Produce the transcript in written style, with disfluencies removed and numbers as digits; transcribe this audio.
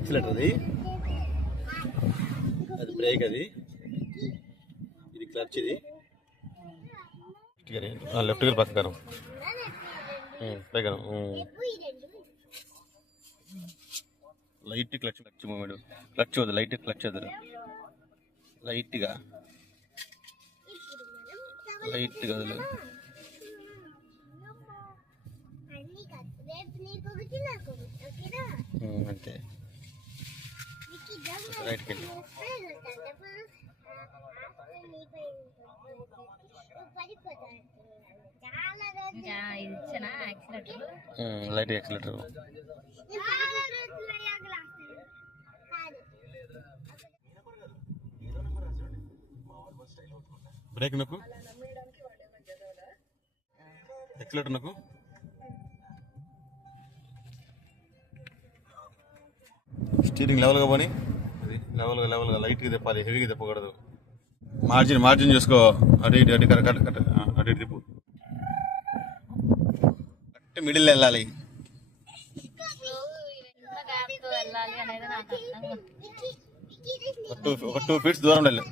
Accelerator అది break, ఇది clutch, ఇది లెఫ్ట్ గేర్ పక్కన లైట్ క్లచ్ మూమెంట్, క్లచ్ వద్దు, లైట్ క్లచ్ వద్దు, లైట్గా వదిలే. అంతే, రైట్కి వెళ్ళి లైట్ యాక్సిలేటర్. బ్రేక్ నొక్కు, యాక్సిలేటర్ నొక్కు. స్టీరింగ్ లెవెల్గా పోనీ, అది లెవెల్గా లైట్గా తిప్పాలి, హెవీగా తిప్పకూడదు. మార్జిన్ చూసుకో, అటు ఇటు కరెక్ట్ తిప్పు, కరెక్ట్ మిడిల్ వెళ్ళాలి. ఒక 2 feet దూరం వెళ్ళి